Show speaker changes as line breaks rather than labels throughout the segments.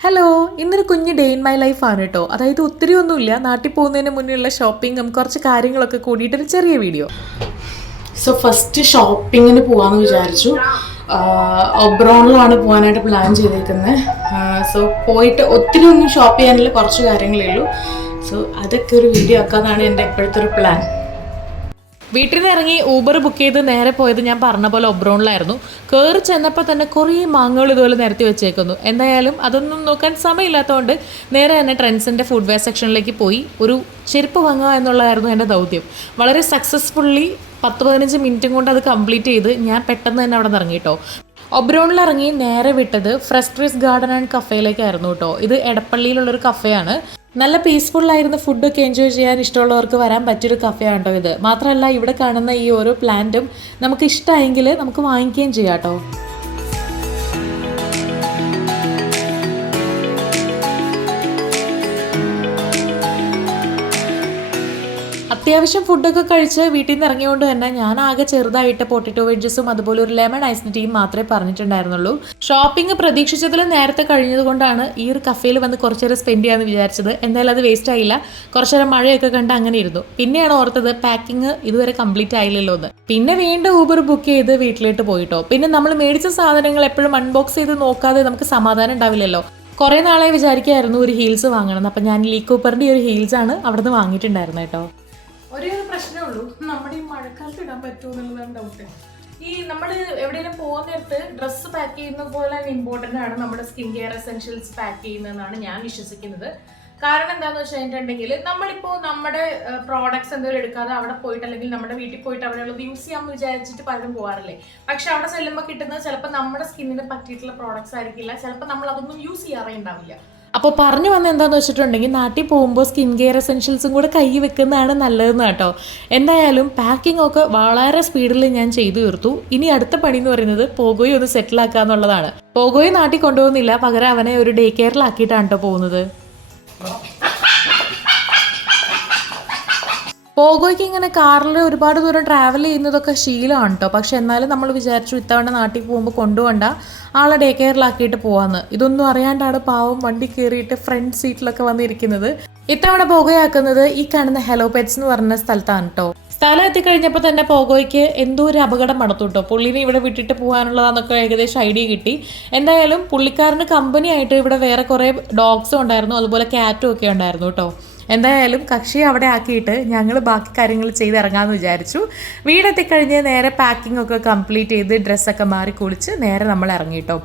Hello ഇന്നൊരു കുഞ്ഞ് day in my life ആണ് കേട്ടോ അതായത് ഒത്തിരി ഒന്നുമില്ല. നാട്ടിൽ പോകുന്നതിന് മുന്നേയുള്ള ഷോപ്പിംഗും കുറച്ച് കാര്യങ്ങളൊക്കെ കൂടിയിട്ടൊരു ചെറിയ വീഡിയോ
സോ ഫസ്റ്റ് ഷോപ്പിങ്ങിന് പോവാന്ന് വിചാരിച്ചു. ഒബ്രോണിലാണ് പോകാനായിട്ട് പ്ലാൻ ചെയ്തേക്കുന്നത് സോ പോയിട്ട് ഒത്തിരി ഒന്നും ഷോപ്പ് ചെയ്യാനില്ല കുറച്ച് കാര്യങ്ങളേ ഉള്ളൂ. സോ അതൊക്കെ ഒരു വീഡിയോ ആക്കാന്നാണ് എന്റെ ഇപ്പോഴത്തെ ഒരു പ്ലാൻ
വീട്ടിൽ നിന്ന് ഇറങ്ങി ഊബർ ബുക്ക് ചെയ്ത് നേരെ പോയത് ഞാൻ പറഞ്ഞ പോലെ ഒബ്രോണിലായിരുന്നു. കയറി ചെന്നപ്പോൾ തന്നെ കുറേ മാങ്ങകൾ ഇതുപോലെ നിരത്തി വെച്ചേക്കുന്നു. എന്തായാലും അതൊന്നും നോക്കാൻ സമയമില്ലാത്തതുകൊണ്ട് നേരെ തന്നെ ട്രെൻഡ്സിന്റെ ഫുഡ് വെയർ സെക്ഷനിലേക്ക് പോയി. ഒരു ചെരുപ്പ് വാങ്ങുക എന്നുള്ളതായിരുന്നു എന്റെ ദൗത്യം. വളരെ സക്സസ്ഫുള്ളി പത്ത് പതിനഞ്ച് മിനിറ്റും കൊണ്ട് അത് കംപ്ലീറ്റ് ചെയ്ത് ഞാൻ പെട്ടെന്ന് തന്നെ അവിടെ നിന്ന് ഇറങ്ങി ഇറങ്ങി നേരെ വിട്ടത് ഫ്രസ്ട്രീസ് ഗാർഡൻ ആൻഡ് കഫേയിലേക്കായിരുന്നു കേട്ടോ. ഇത് എടപ്പള്ളിയിലുള്ളൊരു കഫേയാണ് നല്ല പീസ്ഫുൾ ആയിരുന്ന ഫുഡൊക്കെ എൻജോയ് ചെയ്യാൻ ഇഷ്ടമുള്ളവർക്ക് വരാൻ പറ്റിയൊരു കഫേ ആട്ടോ ഇത്? മാത്രമല്ല ഇവിടെ കാണുന്ന ഈ ഓരോ പ്ലാന്റും നമുക്ക് ഇഷ്ടമായെങ്കിൽ നമുക്ക് വാങ്ങിക്കുകയും ചെയ്യാം കേട്ടോ. അത്യാവശ്യം ഫുഡൊക്കെ കഴിച്ച് വീട്ടിൽ നിന്ന് ഇറങ്ങിയോണ്ട് തന്നെ ഞാൻ ആകെ ചെറുതായിട്ട് പൊട്ടറ്റോ വെഡ്ജസും അതുപോലെ ഒരു ലെമൺ ഐസ് ടീയും മാത്രമേ പറഞ്ഞിട്ടുണ്ടായിരുന്നുള്ളൂ. ഷോപ്പിംഗ് പ്രതീക്ഷിച്ചതിൽ നേരത്തെ കഴിഞ്ഞതുകൊണ്ടാണ് ഈ ഒരു കഫേയിൽ വന്ന് കുറച്ച് നേരം സ്പെൻഡ് ചെയ്യാമെന്ന് വിചാരിച്ചത്. എന്തായാലും അത് വേസ്റ്റ് ആയില്ല. കുറച്ച് നേരം മഴയൊക്കെ കണ്ട് അങ്ങനെ ഇരുന്നു. പിന്നെയാണ് ഓർത്തത് പാക്കിംഗ് ഇതുവരെ കംപ്ലീറ്റ് ആയില്ലല്ലോ എന്ന്. പിന്നെ വീണ്ടും ഊബർ ബുക്ക് ചെയ്ത് വീട്ടിലോട്ട് പോയിട്ടോ. പിന്നെ നമ്മൾ മേടിച്ച സാധനങ്ങൾ എപ്പോഴും അൺബോക്സ് ചെയ്ത് നോക്കാതെ നമുക്ക് സമാധാനം ഉണ്ടാവില്ലല്ലോ. കുറേ നാളെ വിചാരിക്കായിരുന്നു ഒരു ഹീൽസ് വാങ്ങണം അപ്പം ഞാൻ ലീ കൂപ്പറിന്റെ ഒരു ഹീൽസ് അവിടെ നിന്ന് വാങ്ങിയിട്ടുണ്ടായിരുന്നത് കേട്ടോ.
പ്രശ്നമേ ഉള്ളൂ നമ്മുടെ ഈ മഴക്കാലത്ത് ഇടാൻ പറ്റുമോ എന്നുള്ളതാണ് ഡൗട്ട് ഈ നമ്മൾ എവിടെയെങ്കിലും പോകുന്ന നേരത്ത് ഡ്രസ്സ് പാക്ക് ചെയ്യുന്ന പോലെ ഇമ്പോർട്ടന്റ് ആണ് നമ്മുടെ സ്കിൻ കെയർ എസെൻഷ്യൽസ് പാക്ക് ചെയ്യുന്നതെന്നാണ് ഞാൻ വിശ്വസിക്കുന്നത്. കാരണം എന്താണെന്ന് കഴിഞ്ഞിട്ടുണ്ടെങ്കിൽ നമ്മളിപ്പോൾ നമ്മുടെ പ്രോഡക്ട്സ് എന്തെങ്കിലും എടുക്കാതെ അവിടെ പോയിട്ട് അല്ലെങ്കിൽ നമ്മുടെ വീട്ടിൽ പോയിട്ട് അവിടെയുള്ളത് യൂസ് ചെയ്യാമെന്ന് വിചാരിച്ചിട്ട് പലരും പോകാറില്ലേ പക്ഷെ അവിടെ ചെല്ലുമ്പോൾ കിട്ടുന്നത് ചിലപ്പോൾ നമ്മുടെ സ്കിന്നിന് പറ്റിയിട്ടുള്ള പ്രോഡക്ട്സ് ആയിരിക്കില്ല. ചിലപ്പോൾ നമ്മൾ അതൊന്നും യൂസ് ചെയ്യാറേ ഉണ്ടാവില്ല.
അപ്പോൾ പറഞ്ഞു വന്ന എന്താണെന്ന് വെച്ചിട്ടുണ്ടെങ്കിൽ നാട്ടിൽ പോകുമ്പോൾ സ്കിൻ കെയർ എസെൻഷ്യൽസും കൂടെ കൈ വെക്കുന്നതാണ് നല്ലതെന്ന് കേട്ടോ. എന്തായാലും പാക്കിംഗ് ഒക്കെ വളരെ സ്പീഡിൽ ഞാൻ ചെയ്തു തീർത്തു. ഇനി അടുത്ത പണി എന്ന് പറയുന്നത് പോകോയി ഒന്ന് സെറ്റിൽ ആക്കുക എന്നുള്ളതാണ്. പോകോയി നാട്ടിൽ കൊണ്ടുപോകുന്നില്ല പകരം അവനെ ഒരു ഡേ കെയറിലാക്കിയിട്ടാണ് കേട്ടോ പോകുന്നത്. പോകോയ്ക്ക് ഇങ്ങനെ കാറിൽ ഒരുപാട് ദൂരം ട്രാവൽ ചെയ്യുന്നതൊക്കെ ശീലമാണ് കേട്ടോ പക്ഷെ എന്നാലും നമ്മൾ വിചാരിച്ചു ഇത്തവണ നാട്ടിൽ പോകുമ്പോൾ കൊണ്ടുപോകണ്ട. ആളെ ഡേ കെയറിലാക്കിയിട്ട് പോവാന്ന്. ഇതൊന്നും അറിയാണ്ടാണ് പാവം വണ്ടി കയറിയിട്ട് ഫ്രണ്ട് സീറ്റിലൊക്കെ വന്നിരിക്കുന്നത്. ഇത്തവണ പോകയാക്കുന്നത് ഈ കാണുന്ന ഹെലോ പെറ്റ്സ് എന്ന് പറഞ്ഞ സ്ഥലത്താണ് കേട്ടോ സ്ഥലം എത്തിക്കഴിഞ്ഞപ്പോൾ തന്നെ പോകോയ്ക്ക് എന്തോ ഒരു അപകടം നടത്തും കേട്ടോ പുള്ളിനെ ഇവിടെ വിട്ടിട്ട് പോകാനുള്ളതാന്നൊക്കെ ഏകദേശം ഐഡിയ കിട്ടി. എന്തായാലും പുള്ളിക്കാരന് കമ്പനി ആയിട്ട് ഇവിടെ വേറെ കുറേ ഡോഗ്സും ഉണ്ടായിരുന്നു. അതുപോലെ ക്യാറ്റും ഒക്കെ ഉണ്ടായിരുന്നു കേട്ടോ എന്തായാലും കക്ഷി അവിടെ ആക്കിയിട്ട് ഞങ്ങൾ ബാക്കി കാര്യങ്ങൾ ചെയ്തിറങ്ങാമെന്ന് വിചാരിച്ചു. വീടെത്തിക്കഴിഞ്ഞ് നേരെ പാക്കിംഗ് ഒക്കെ കംപ്ലീറ്റ് ചെയ്ത് ഡ്രസ്സൊക്കെ മാറി കുളിച്ച് നേരെ നമ്മൾ ഇറങ്ങിയിട്ടോ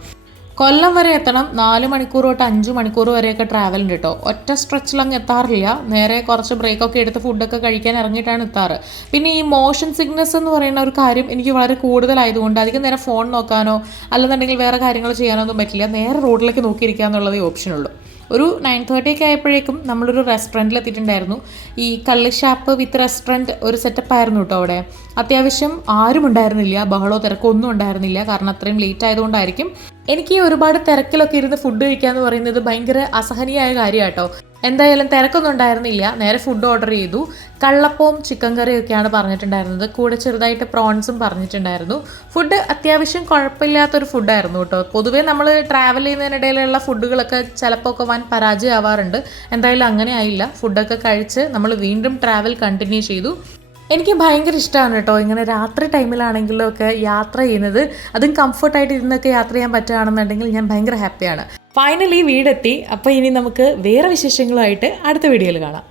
കൊല്ലം വരെ എത്തണം. നാല് മണിക്കൂർ തൊട്ട് അഞ്ച് മണിക്കൂർ വരെയൊക്കെ ട്രാവൽ ഉണ്ട് കേട്ടോ ഒറ്റ സ്ട്രെച്ചിലങ്ങ് എത്താറില്ല. നേരെ കുറച്ച് ബ്രേക്കൊക്കെ എടുത്ത് ഫുഡൊക്കെ കഴിക്കാൻ ഇറങ്ങിയിട്ടാണ് എത്താറ്. പിന്നെ ഈ മോഷൻ സിഗ്നസ് എന്ന് പറയുന്ന ഒരു കാര്യം എനിക്ക് വളരെ കൂടുതലായതുകൊണ്ട് അധികം നേരം ഫോൺ നോക്കാനോ അല്ലെന്നുണ്ടെങ്കിൽ വേറെ കാര്യങ്ങൾ ചെയ്യാനോ ഒന്നും പറ്റില്ല. നേരെ റോഡിലേക്ക് നോക്കിയിരിക്കുക എന്നുള്ളതേ ഓപ്ഷനുള്ളൂ ഒരു നയൻ തേർട്ടി ഒക്കെ ആയപ്പോഴേക്കും നമ്മളൊരു റെസ്റ്റോറന്റിൽ എത്തിയിട്ടുണ്ടായിരുന്നു. ഈ കള്ള് ഷാപ്പ് വിത്ത് റെസ്റ്റോറന്റ് ഒരു സെറ്റപ്പ് ആയിരുന്നു കേട്ടോ അവിടെ. അത്യാവശ്യം ആരും ഉണ്ടായിരുന്നില്ല ബഹളോ തിരക്കോ ഒന്നും ഉണ്ടായിരുന്നില്ല. കാരണം അത്രയും ലേറ്റ് ആയതുകൊണ്ടായിരിക്കും. എനിക്ക് ഒരുപാട് തിരക്കിലൊക്കെ ഇരുന്ന് ഫുഡ് കഴിക്കുക എന്ന് പറയുന്നത് ഭയങ്കര അസഹനീയായ കാര്യമാട്ടോ എന്തായാലും തിരക്കൊന്നും ഉണ്ടായിരുന്നില്ല. നേരെ ഫുഡ് ഓർഡർ ചെയ്തു. കള്ളപ്പവും ചിക്കൻ കറിയൊക്കെയാണ് പറഞ്ഞിട്ടുണ്ടായിരുന്നത്. കൂടെ ചെറുതായിട്ട് പ്രോൺസും പറഞ്ഞിട്ടുണ്ടായിരുന്നു. ഫുഡ് അത്യാവശ്യം കുഴപ്പമില്ലാത്തൊരു ഫുഡായിരുന്നു കേട്ടോ. പൊതുവേ നമ്മൾ ട്രാവൽ ചെയ്യുന്നതിനിടയിലുള്ള ഫുഡുകളൊക്കെ ചിലപ്പോൾ ഒക്കെ വൻ പരാജയമാവാറുണ്ട്. എന്തായാലും അങ്ങനെ ആയില്ല. ഫുഡൊക്കെ കഴിച്ച് നമ്മൾ വീണ്ടും ട്രാവൽ കണ്ടിന്യൂ ചെയ്തു. എനിക്ക് ഭയങ്കര ഇഷ്ടമാണ് കേട്ടോ ഇങ്ങനെ രാത്രി ടൈമിലാണെങ്കിലും ഒക്കെ യാത്ര ചെയ്യുന്നത്. അതും കംഫർട്ടായിട്ട് ഇരുന്നൊക്കെ യാത്ര ചെയ്യാൻ പറ്റുകയാണെന്നുണ്ടെങ്കിൽ ഞാൻ ഭയങ്കര ഹാപ്പിയാണ് ഫൈനലി വീടെത്തി. അപ്പോൾ ഇനി നമുക്ക് വേറെ വിശേഷങ്ങളുമായിട്ട് അടുത്ത വീഡിയോയിൽ കാണാം.